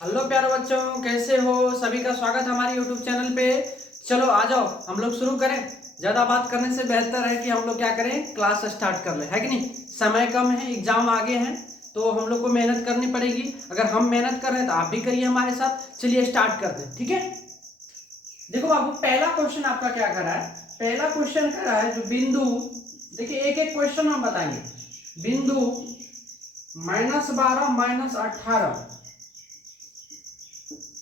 Hello प्यारे बच्चों, कैसे हो? सभी का स्वागत है हमारे YouTube चैनल पे। चलो आ जाओ, हम लोग शुरू करें। ज़्यादा बात करने से बेहतर है कि हम लोग क्या करें, क्लास स्टार्ट कर ले, है कि नहीं। समय कम है, एग्जाम आगे हैं, तो हम लोग को मेहनत करनी पड़ेगी। अगर हम मेहनत कर रहे हैं तो आप भी करिए हमारे साथ। चलिए स्टार्ट करते हैं, ठीक है। देखो बाबू, पहला क्वेश्चन आपका क्या कर रहा है? पहला क्वेश्चन कर रहा है जो बिंदु, देखिए एक एक क्वेश्चन हम बताएंगे। बिंदु -12 -18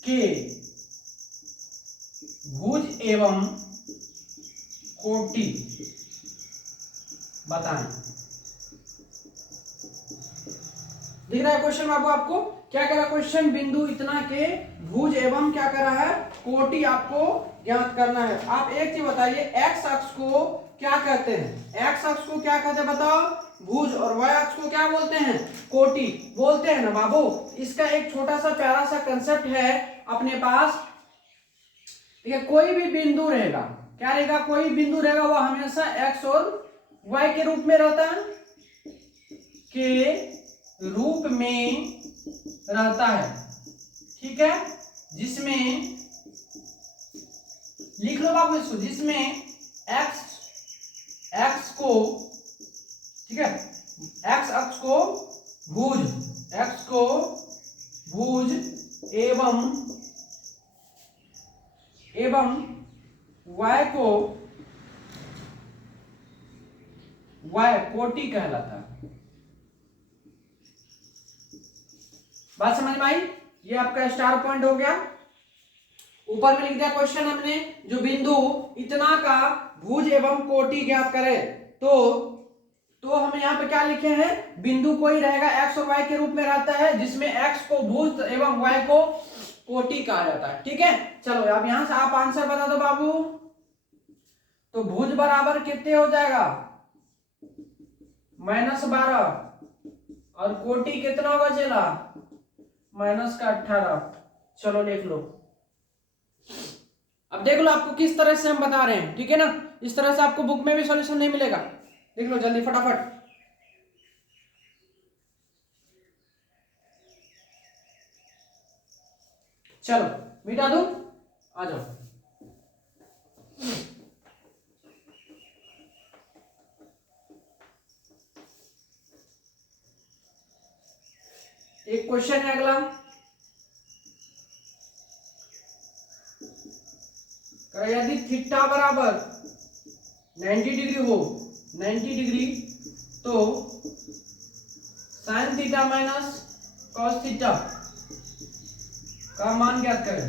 के भुज एवं कोटि बताएं। दिख रहा है क्वेश्चन बाबू आपको? क्या कह रहा है क्वेश्चन? बिंदु इतना के भुज एवं क्या कर रहा है, कोटि आपको ज्ञात करना है। आप एक चीज बताइए, एक्स अक्ष को क्या कहते हैं? एक्स अक्ष को क्या कहते हैं बताओ? भुज। और वाई अक्ष को क्या बोलते हैं? कोटि बोलते हैं ना बाबू। इसका एक छोटा सा प्यारा सा कंसेप्ट है अपने पास। ठीक है, कोई भी बिंदु रहेगा, क्या रहेगा? कोई बिंदु रहेगा, वो हमेशा एक्स और वाई के रूप में रहता है, के रूप में रहता है। ठीक है, जिसमें लिख लो बाबू इसको, जिसमें एक्स को, ठीक है, एक्स अक्ष को भुज, एक्स को भुज एवं वाई को वाई कोटि कहलाता है। बात समझ में आई? ये आपका स्टार पॉइंट हो गया। ऊपर में लिख दिया क्वेश्चन हमने, जो बिंदु इतना का भुज एवं कोटि ज्ञात करे, तो हम यहाँ पे क्या लिखे हैं? बिंदु कोई रहेगा, एक्स और वाई के रूप में रहता है, जिसमें एक्स को भुज एवं वाई को कोटि कहा जाता है। ठीक है, चलो अब यहां से आप आंसर बता दो बाबू। तो भुज बराबर कितने हो जाएगा? -12, और कोटि कितना होगा चला? -18। चलो लिख लो। अब देख लो आपको किस तरह से हम बता रहे हैं, ठीक है ना। इस तरह से आपको बुक में भी सॉल्यूशन नहीं मिलेगा। देख लो जल्दी फटाफट। चलो मिटा दूं, आ जाओ। एक क्वेश्चन है अगला, यदि थीटा बराबर 90 डिग्री हो, 90 डिग्री, तो sine theta minus cos theta का मान ज्ञात करें।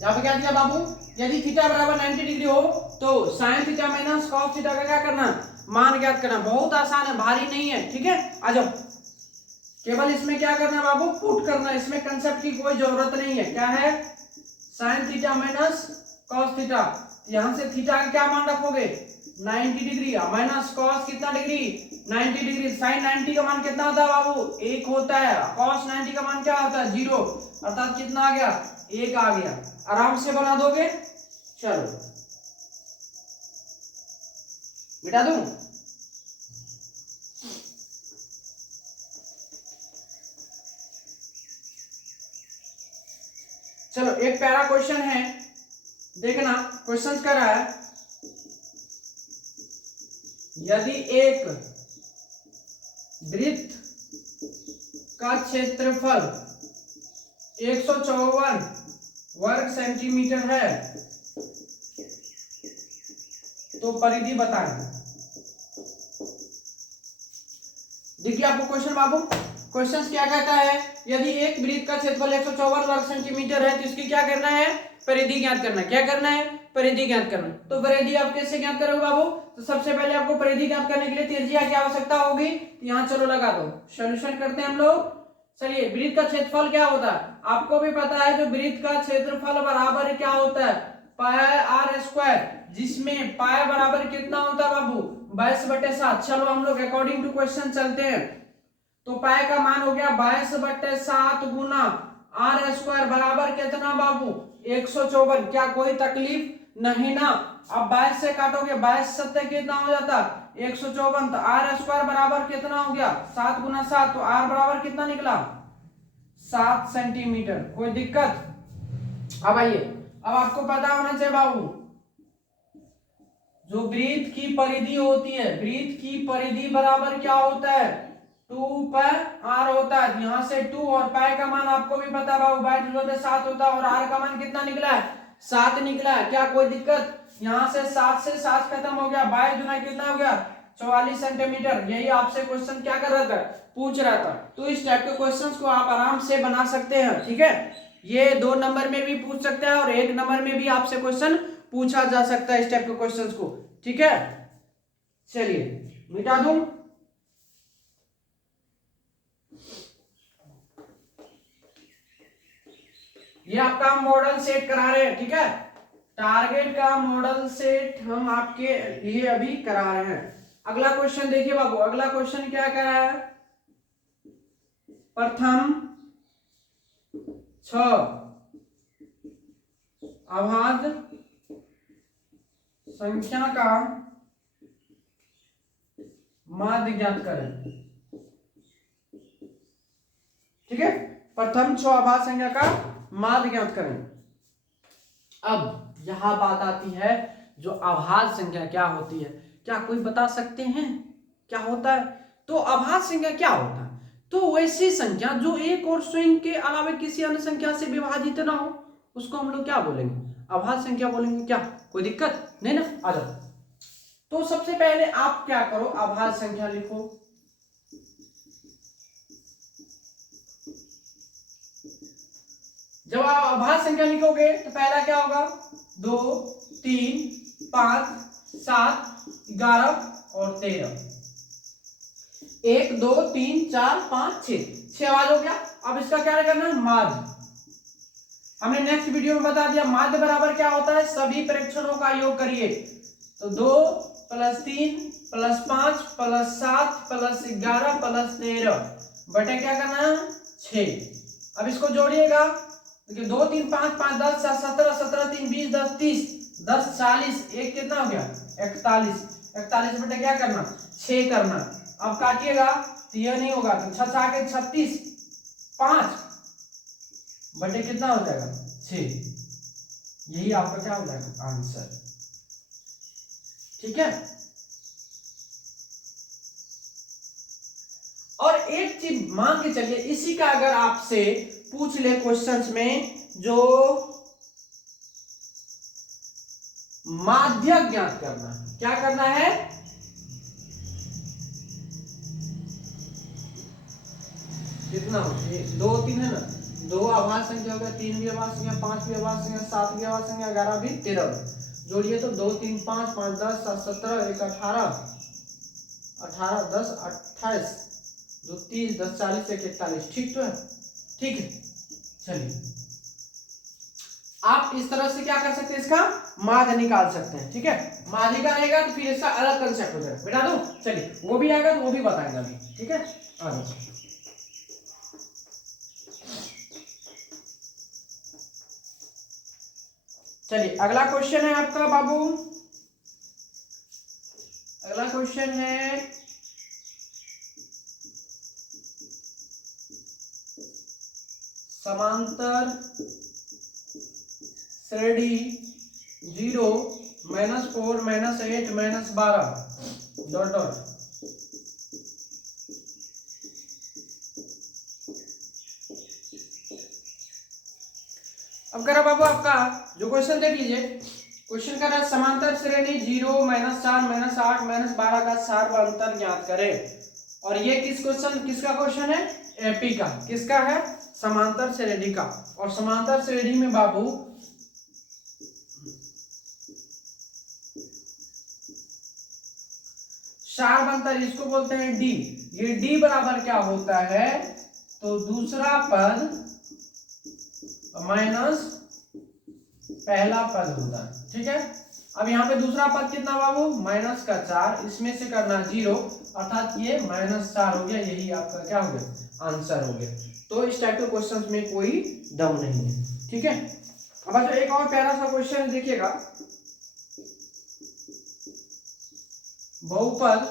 यहां पे क्या दिया बाबू? यदि थीटा बराबर 90 डिग्री हो तो sine theta minus cos theta का क्या करना? मान ज्ञात करना। बहुत आसान है, भारी नहीं है। ठीक है, आ जाओ। केवल इसमें क्या करना है बाबू? पुट करना। इसमें कंसेप्ट की कोई जरूरत नहीं है। क्या है? Sine theta minus cos theta. यहां से थीटा का क्या मान रखोगे? 90 डिग्री, माइनस कॉस कितना डिग्री? 90 डिग्री। साइन 90 का मान कितना होता है बाबू? 1 होता है। कॉस 90 का मान क्या होता है? 0। अर्थात कितना आ गया? 1 आ गया। आराम से बना दोगे। चलो मिटा दूं? चलो एक प्यारा क्वेश्चन है, देखना। क्वेश्चन कर रहा है, यदि एक वृत्त का क्षेत्रफल 154 वर्ग सेंटीमीटर है, तो परिधि बताएं। देखिए आपको क्वेश्चन बाबू, क्वेश्चन क्या कहता है? यदि एक वृत्त का क्षेत्रफल 154 वर्ग सेंटीमीटर है, तो इसकी क्या करना है? परिधि ज्ञात करना। क्या करना है? परिधि ज्ञात करना। तो परिधि आप कैसे ज्ञात करोगे बाबू? तो सबसे पहले आपको परिधि ज्ञात करने के लिए त्रिज्या की आवश्यकता होगी। तो यहाँ चलो लगा दो, सॉल्यूशन करते हैं हम लोग। चलिए, वृत्त का क्षेत्रफल क्या होता है? आपको भी पता है, जो वृत्त का क्षेत्रफल बराबर क्या होता है? पाई आर स्क्वायर, जिसमें पाई बराबर कितना होता है बाबू? 22/7। चलो हम लोग अकॉर्डिंग टू क्वेश्चन चलते हैं। तो पाई का मान हो गया 22/7 गुना आर स्क्वायर बराबर कितना बाबू? 154। क्या कोई तकलीफ नहीं ना? अब 22 से काटोगे, 22 सत्ते कितना हो जाता? 154, तो आर स्क्वायर बराबर कितना हो गया 7 गुना 7, तो आर बराबर कितना निकला 7 सेंटीमीटर। कोई दिक्कत? अब आइए, अब आपको पता होना चाहिए बाबू, जो वृत्त की परिधि होती है, वृत्त की परिधि बराबर क्या होता है 2 पाई आर होता है। यहां से 2 और पाई का मान आपको भी पता है बाबू, बाई 7 होता है, और आर का मान कितना निकला है 7 निकला है। क्या कोई दिक्कत? यहां से 7 खत्म हो गया, बाई गुना कितना हो गया 44 सेंटीमीटर। यही आपसे क्वेश्चन क्या कर रहा था, पूछ रहा था। तो इस टाइप के क्वेश्चंस को आप आराम से बना सकते हैं, ठीक है। ये 2 नंबर में भी पूछ सकते हैं और 1 नंबर में भी आपसे क्वेश्चन पूछा जा सकता है इस टाइप के क्वेश्चंस को, ठीक है। चलिए मिटा दूं। ये आपका मॉडल सेट करा रहे हैं, ठीक है। टारगेट का मॉडल सेट हम आपके लिए अभी करा रहे हैं। अगला क्वेश्चन देखिए बाबू, अगला क्वेश्चन क्या कह रहा है, प्रथम 6 अभाज्य संख्या का माध्य ज्ञात करें, ठीक है। प्रथम 6 अभाज्य संख्या का माध्य ज्ञात करें। अब यहां बात आती है, जो अभाज्य संख्या क्या होती है, क्या कोई बता सकते हैं क्या होता है? तो अभाज्य संख्या क्या होता है? तो वैसी संख्या जो एक और स्वयं के अलावा किसी अन्य संख्या से विभाजित ना हो, उसको हम लोग क्या बोलेंगे, अभाज्य संख्या बोलेंगे। क्या कोई दिक्कत नहीं ना? आ जाओ। तो सबसे पहले आप क्या करो, अभाज्य संख्या लिखो। जब आप अभाज्य संख्या लिखोगे तो पहला क्या होगा 2 3 5 7 11 और 13। 1 2 3 4 5 6 आवाज हो गया। अब इसका क्या करना है, माध्य। हमने नेक्स्ट वीडियो में बता दिया माध्य बराबर क्या होता है, सभी प्रेक्षणों का योग करिए। तो 2 + 3 + 5 + 7 + 11 + 13 बटे क्या करना है 6। अब इसको जोड़िएगा, देखिए 2 3 5 5 10 7 17 17 3 20 10 30 10 40, एक कितना हो गया 41। 41 बटे क्या करना 6 करना। अब काटिएगा तो यह नहीं होगा, तो 6 के 36, 5 बटे कितना हो जाएगा 6। यही आपका क्या हो जाएगा आंसर, ठीक है। और एक चीज मान के चलिए, इसी का अगर आपसे पूछ ले क्वेश्चंस में, जो माध्य ज्ञात करना, क्या करना है, कितना हो 2 3 है ना, 2 अभाज्य संख्या हो गया, 3 भी अभाज्य संख्या, 5 भी अभाज्य संख्या, 7 भी अभाज्य संख्या, 11 भी 13। जोड़िए तो 2 3 5 5 10 7 17 1 18 18 10 28 2 30 10 40 1 41। ठीक तो है, ठीक है। चलिए आप इस तरह से क्या कर सकते हैं, इसका माध्य निकाल सकते हैं, ठीक है। माध्य का रहेगा तो फिर इसका अलग कंसेप्ट हो जाएगा, बता दो। चलिए वो भी आएगा तो वो भी बताएंगे अभी, ठीक है। आगे चलिए, अगला क्वेश्चन है आपका बाबू, अगला क्वेश्चन है समांतर श्रेणी 0 -4 -8 -12 डॉट डॉट। अब करा बाबू, आपका जो क्वेश्चन देख लीजिए, क्वेश्चन कर रहा है समांतर श्रेणी 0 -4 -8 -12 का सार व अंतर ज्ञात करें। और ये किसका क्वेश्चन है, एपी का। किसका है, समांतर श्रेणी का। और समांतर श्रेणी में बाबू सार अंतर इसको बोलते हैं डी। ये डी बराबर क्या होता है, तो दूसरा पद माइनस पहला पद होता है, ठीक है। अब यहाँ पे दूसरा पद कितना बाबू -4, इसमें से करना 0, अर्थात ये -4 हो गया। यही आपका क्या हो गया आंसर हो गया। तो इस टाइप के क्वेश्चंस में कोई दम नहीं है, ठीक है। अब अच्छा एक और प्यारा सा क्वेश्चन देखिएगा, बहुपद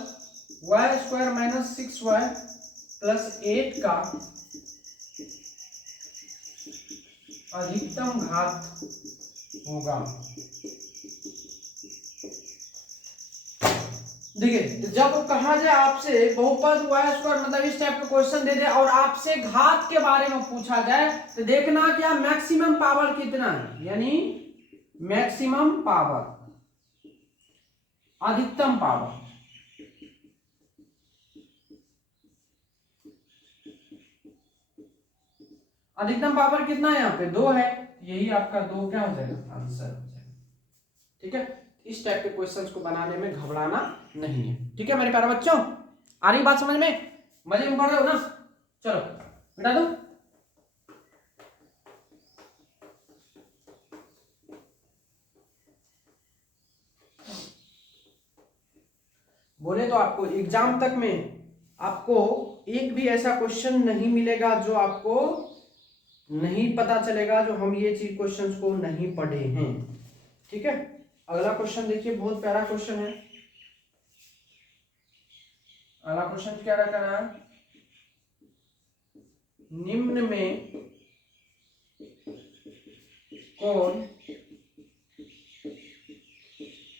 Y square minus 6y plus 8 का अधिकतम घात होगा। देखिए जब कहा जाए आपसे बहुपद वाई स्क्वायर मतलब इस टाइप का क्वेश्चन दे दे और आपसे घात के बारे में पूछा जाए तो देखना क्या मैक्सिमम पावर कितना है, यानी मैक्सिमम पावर, अधिकतम पावर। अधिकतम पावर कितना है, यहाँ पे 2 है, यही आपका 2 क्या हो जाएगा, आंसर हो जाएगा। ठीक है, इस टाइप के क्वेश्चंस को बनाने में घबराना नहीं है। ठीक है मेरे प्यारे बच्चों, आ रही बात समझ में, मजे में पढ़ रहे हो ना। चलो मिटा दो। बोले तो आपको एग्जाम तक में आपको एक भी ऐसा क्वेश्चन नहीं मिलेगा जो आपको नहीं पता चलेगा, जो हम ये चीज क्वेश्चंस को नहीं पढ़े हैं। ठीक है, अगला क्वेश्चन देखिए, बहुत प्यारा क्वेश्चन है। अगला क्वेश्चन क्या रहता है, निम्न में कौन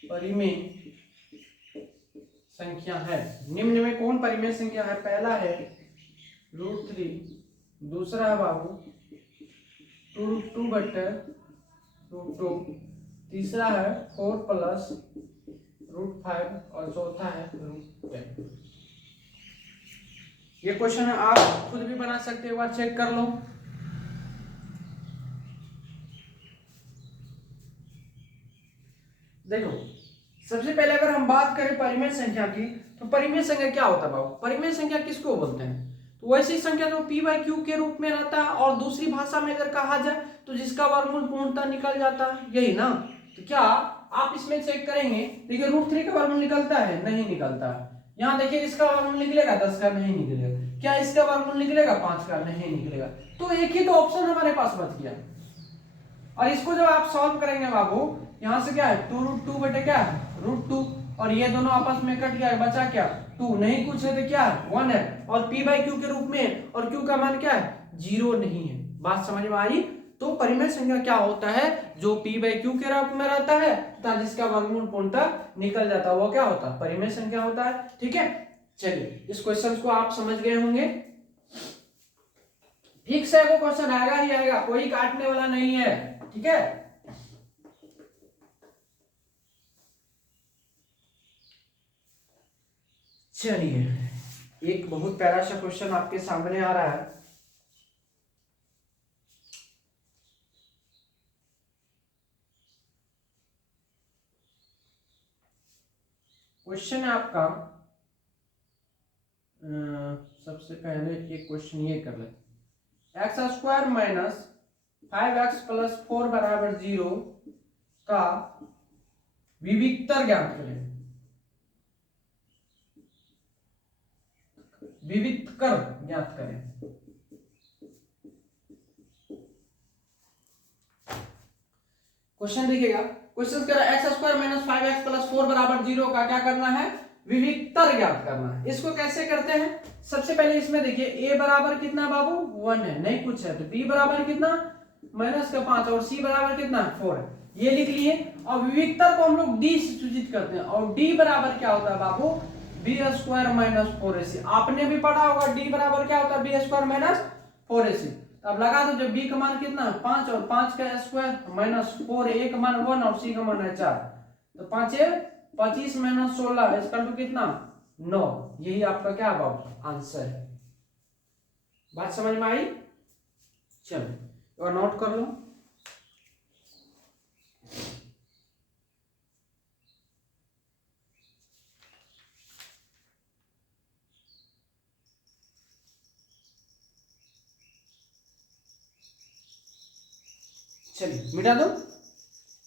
परिमेय संख्या है। निम्न में कौन परिमेय संख्या है, पहला है √3, दूसरा है बाबू 2√2/√2, तीसरा है 4 + √5 और चौथा है √10। ये क्वेश्चन है, आप खुद भी बना सकते हो, एक बार चेक कर लो। देखो सबसे पहले अगर हम बात करें परिमेय संख्या की, तो परिमेय संख्या क्या होता है बाबू, परिमेय संख्या किसको बोलते हैं, तो वैसी संख्या जो p/q के रूप में रहता है, और दूसरी भाषा में अगर कहा जाए तो जिसका वर्गमूल पूर्णतः निकल जाता है, यही ना। तो क्या आप इसमें चेक करेंगे, देखिए √3 का वर्गमूल निकलता है, नहीं निकलता है। यहाँ देखिए इसका वर्गमूल निकलेगा 10 का, नहीं निकलेगा। क्या इसका वर्गमूल निकलेगा 5 का, नहीं निकलेगा। तो एक ही तो ऑप्शन हमारे पास बच गया। और इसको जब आप सॉल्व करेंगे बाबू, यहां से क्या है 2√2 बटे क्या है √2, और ये दोनों आपस में कट गया, बचा क्या 2, नहीं कुछ है तो क्या है 1 है, और p/q के रूप में, और q का मान क्या है 0 नहीं है। बात समझ में आई। तो परिमेय संख्या क्या होता है, जो p/q के रूप में रहता है तथा जिसका वर्गमूल पूर्णतः निकल जाता है, वो क्या होता है, परिमेय संख्या होता है। ठीक है, चलिए इस क्वेश्चन को आप समझ गए होंगे। फिक्स है, वो क्वेश्चन आएगा ही आएगा, कोई काटने वाला नहीं है। ठीक है, चलिए एक बहुत प्यारा सा क्वेश्चन आपके सामने आ रहा है। क्वेश्चन है आपका, सबसे पहले एक क्वेश्चन ये कर लेते, x² - 5x + 4 = 0 का विविक्तर ज्ञात करें। विविक्तर ज्ञात करें। क्वेश्चन देखिएगा, क्वेश्चन कह रहा है x² - 5x + 4 = 0 का क्या करना है, विविक्तर ज्ञात करना है। इसको कैसे करते हैं, सबसे पहले इसमें देखिए a बराबर कितना बाबू 1 है, नहीं कुछ है, तो b बराबर कितना -5 और c बराबर कितना 4 है, ये लिख लिए। और विविक्तर को हम लोग d से सूचित करते हैं, और d बराबर क्या होता है बाबू b² - 4ac। आपने भी पढ़ा होगा d बराबर क्या होता है b² - 4ac। अब लगा दो, जब b का मान कितना 5 और 5 का स्क्वायर -4, a का मान 1 और c का मान है 4, तो 5 25 - 16 इसका टू कितना 9, यही आपका क्या बाबू आंसर है। बात समझ में आई। चलो और नोट कर लो। चलिए मिटा दो,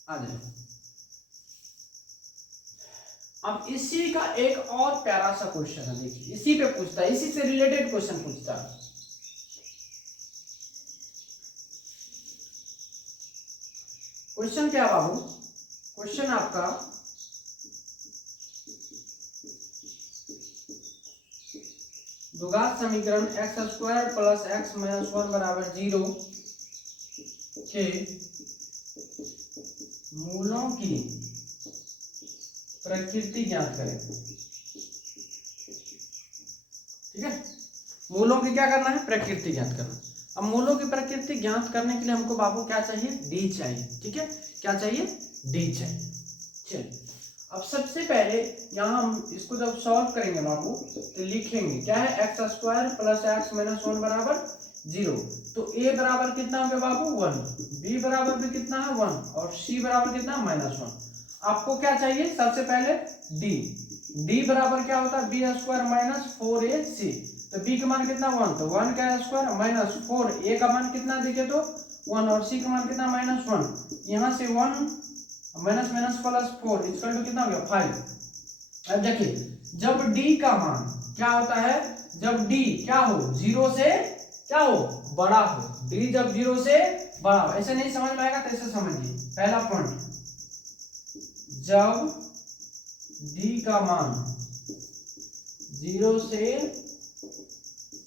आ जाए। अब इसी का एक और प्यारा सा क्वेश्चन है, देखिए इसी पे पूछता है, इसी से रिलेटेड क्वेश्चन पूछता है। क्वेश्चन क्या बाबू, क्वेश्चन आपका द्विघात समीकरण x square plus x minus 1 बराबर 0 के मूलों की प्रकृति ज्ञात करें। ठीक है, मूलों की क्या करना है, प्रकृति ज्ञात करना। अब मूलों की प्रकृति ज्ञात करने के लिए हमको बाबू क्या चाहिए, डी चाहिए। ठीक है, क्या चाहिए, डी चाहिए। चलिए अब सबसे पहले यहाँ हम इसको जब सॉल्व करेंगे बाबू तो लिखेंगे क्या है, x square plus x minus 1 बराबर 0। तो a बराबर कितना हो गया बाबू 1, b बराबर भी कितना है 1 और c बराबर कितना -1। आपको क्या चाहिए, सबसे पहले d बराबर क्या होता है, b स्क्वायर माइनस 4ac। तो b का मान कितना 1, तो 1 का स्क्वायर माइनस 4, a का मान कितना देखे तो 1 और c का मान कितना -1। यहाँ से 1 माइनस माइनस प्लस 4 इसका टू कितना हो गया 5। अब देखिए जब d का मान क्या होता है, जब d क्या हो 0 से क्या हो बड़ा हो, d जब 0 से बड़ा हो, ऐसे नहीं समझ में आएगा तो ऐसे समझिए। पहला पॉइंट, जब d का मान 0 से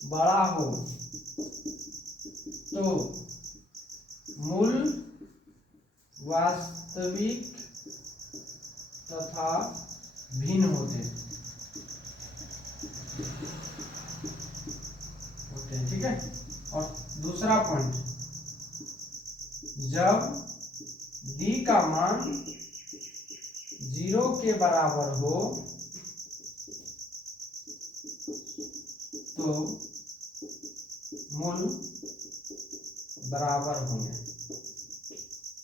बड़ा हो तो मूल वास्तविक तथा भिन्न होते हैं। ठीक है, और दूसरा पॉइंट, जब d का मान 0 के बराबर हो तो मूल बराबर होंगे।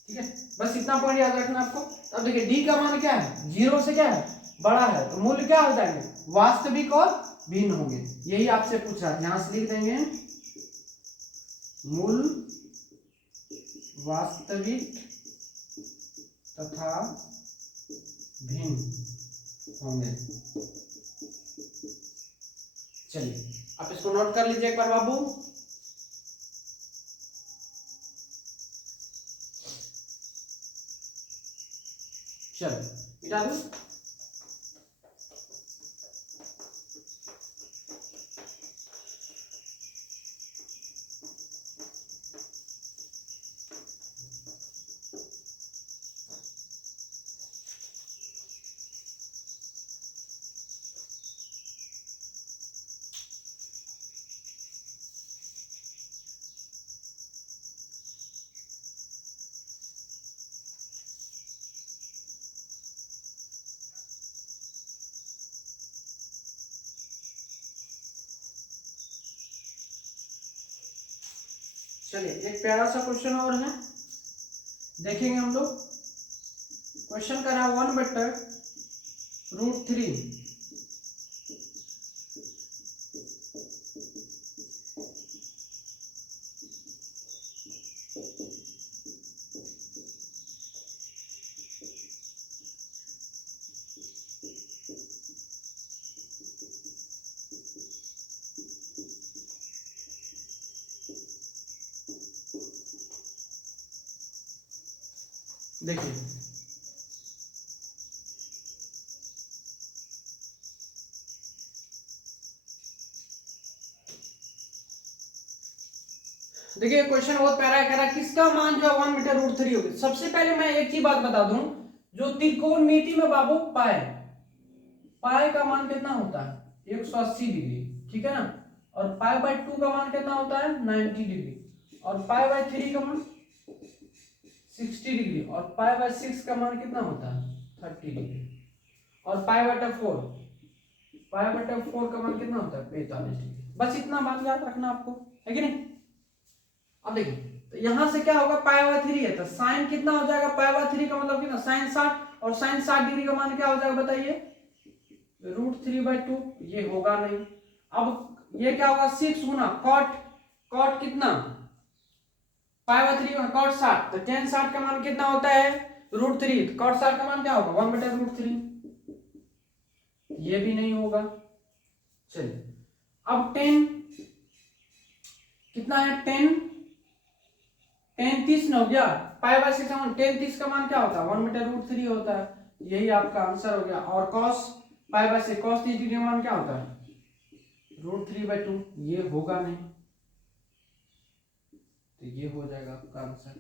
ठीक है, बस इतना पॉइंट याद रखना आपको। अब देखिए d का मान क्या है, 0 से क्या है बड़ा है, तो मूल्य क्या हो जाएंगे, वास्तविक और भिन्न होंगे। यही आपसे पूछ रहा है, यहां से लिख देंगे मूल वास्तविक तथा भिन्न होंगे। चलिए आप इसको नोट कर लीजिए एक बार बाबू। चलो मिटा दो। चलिए एक प्यारा सा क्वेश्चन और है, देखेंगे हम लोग। क्वेश्चन करा 1/√3। देखिए देखिए क्वेश्चन बहुत प्यारा है, कह रहा है किसका मान जो है 1/√3 होगी। सबसे पहले मैं एक ही बात बता दूं, जो त्रिकोणमिति में बाबू पाई का मान कितना होता है 180 डिग्री, ठीक है ना, और पाई/2 का मान कितना होता है 90 डिग्री, और पाई/3 का मान 60 डिग्री, और पाई/6 का मान कितना होता है 30 डिग्री, और पाई/4 का मान कितना होता है 45 डिग्री। बस इतना बात याद रखना आपको, है कि नहीं। अब देखिए तो यहां से क्या होगा, पाई/3 है तो साइन कितना हो जाएगा, पाई/3 का मतलब कितना साइन 60, और साइन 60 डिग्री का मान क्या हो जाएगा बताइए, √3/2। ये होगा नहीं। अब ये क्या होगा 6 गुना कॉट कितना, पाई/3 कॉट 60, तो tan 60 का मान कितना होता है √3, कॉट 60 का मान क्या होगा 1/√3। ये भी नहीं होगा। चलिए अब tan कितना है, tan 30 हो गया, पाई/6 का मान tan 30 का मान क्या होता है 1/√3 होता है। यही आपका आंसर हो गया। और cos पाई/6 cos 30 डिग्री का मान क्या होता है √3/2 ये होगा नहीं, तो ये हो जाएगा आपका आंसर।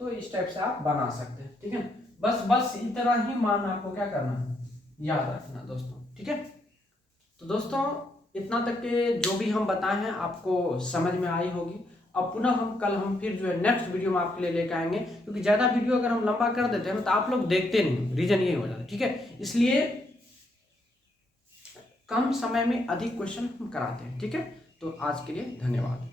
तो इस टाइप से आप बना सकते हैं, ठीक है। बस इतना ही मान आपको क्या करना है, याद रखना दोस्तों, ठीक है। तो दोस्तों इतना तक के जो भी हम बताए हैं आपको समझ में आई होगी। अब पुनः हम फिर जो है नेक्स्ट वीडियो में आपके लिए लेकर आएंगे, क्योंकि ज्यादा वीडियो अगर हम लंबा कर देते हैं ना तो आप लोग देखते नहीं, रीजन ये हो जाता है, ठीक है। इसलिए कम समय में अधिक क्वेश्चन हम कराते हैं, ठीक है। तो आज के लिए धन्यवाद।